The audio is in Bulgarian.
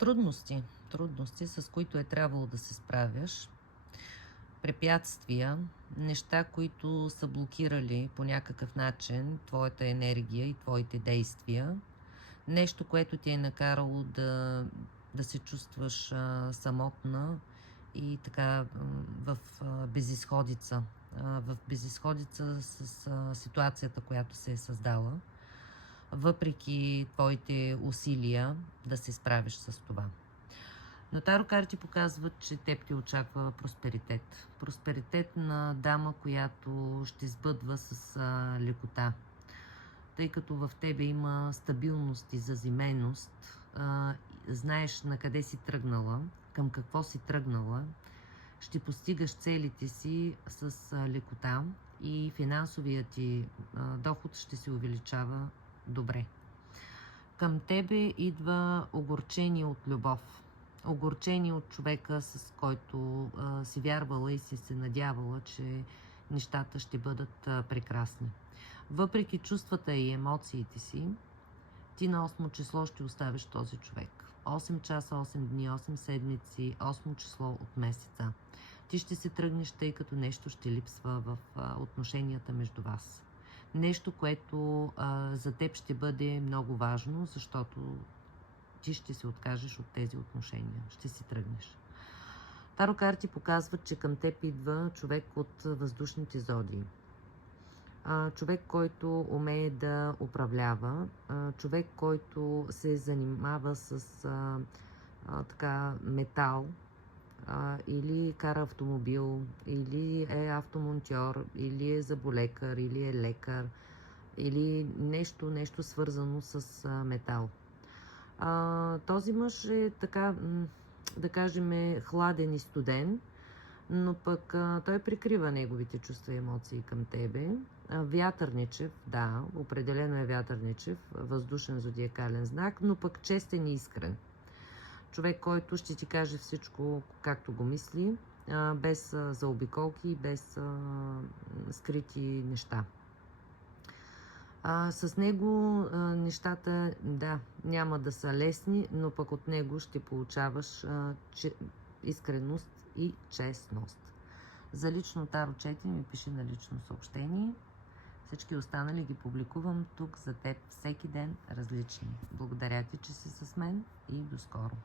Трудности, с които е трябвало да се справяш, препятствия, неща, които са блокирали по някакъв начин твоята енергия и твоите действия, нещо, което ти е накарало да се чувстваш самотна и така в безизходица с ситуацията, която се е създала, въпреки твоите усилия да се справиш с това. Но таро карти показват, че теб ти очаква просперитет. Просперитет на дама, която ще сбъдва с лекота. Тъй като в тебе има стабилност и заземеност, знаеш на къде си тръгнала, към какво си тръгнала, ще постигаш целите си с лекота и финансовият ти доход ще се увеличава добре. Към тебе идва огорчение от любов. Огорчение от човека, с който си вярвала и си се надявала, че нещата ще бъдат прекрасни. Въпреки чувствата и емоциите си, ти на 8 число ще оставиш този човек. 8 часа, 8 дни, 8 седмици, 8 число от месеца. Ти ще се тръгнеш, тъй като нещо ще липсва в отношенията между вас. Нещо, което за теб ще бъде много важно, защото ти ще се откажеш от тези отношения. Ще си тръгнеш. Таро карти показват, че към теб идва човек от въздушните зодии. Човек, който умее да управлява, човек, който се занимава с метал, или кара автомобил, или е автомонтьор, или е зъболекар, или е лекар, или нещо свързано с метал. Този мъж е така, да кажем, хладен и студен, но пък той прикрива неговите чувства и емоции към тебе. Вятърничев, да, определено е вятърничев, въздушен зодиакален знак, но пък честен и искрен. Човек, който ще ти каже всичко както го мисли, без заобиколки, без скрити неща. С него нещата, да, няма да са лесни, но пък от него ще получаваш искреност и честност. За лично таро четене ми пиши на лично съобщение. Всички останали ги публикувам тук за теб всеки ден различни. Благодаря ти, че си с мен и до скоро.